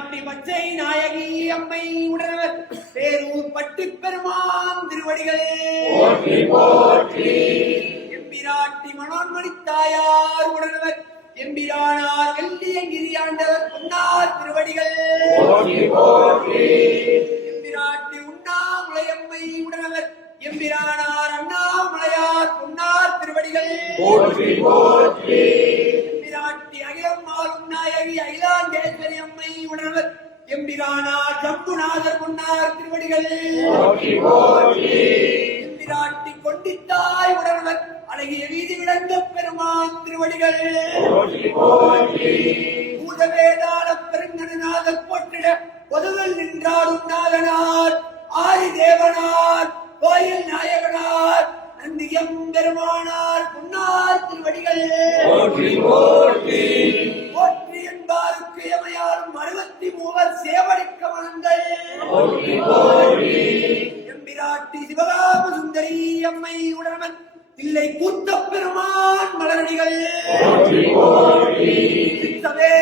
எம்பிராட்டி பச்சை நாயகி அம்மை உடனவர் பேரூர் பட்டி பெருமான் திருவடிகள் எம்பிராட்டி மனோன்மணி தாயார் உடனவர் எம்பிரானார் வெள்ளியங்கிரி ஆண்டவர் பொன்னார் திருவடிகள். எம்பிராட்டி உண்ணாமுலையம்மை உடனவர் எம்பிரானார் அண்ணாமலையார் பொன்னார் திருவடிகள். அகிலாண்டேஸ்வரி அம்மை உணர்வர் எம்பிரானார் ஜம்புநாதர் பொன்னார் திருவடிகள். எம்பிராட்டி கொண்டித்தாய் உணர்வர் அழகிய வீதி விளங்க பெருமான் திருவடிகள். பூதவேதாள பெருங்கநாதர் போற்றிட. பொதுவில் நின்றாடும் நாதனார். ஆதி தேவனார். கோயில் நாயகனார். நந்தியம் பெருமானார் பொன்னார் திருவடிகள். அறுபத்தி மூவர் சேவடிக்க மனங்கள். எம்பிராட்டி சிவகாம சுந்தரி அம்மை உடனவன் இல்லை கூத்த பெருமான் மலரடிகள் சித்தவே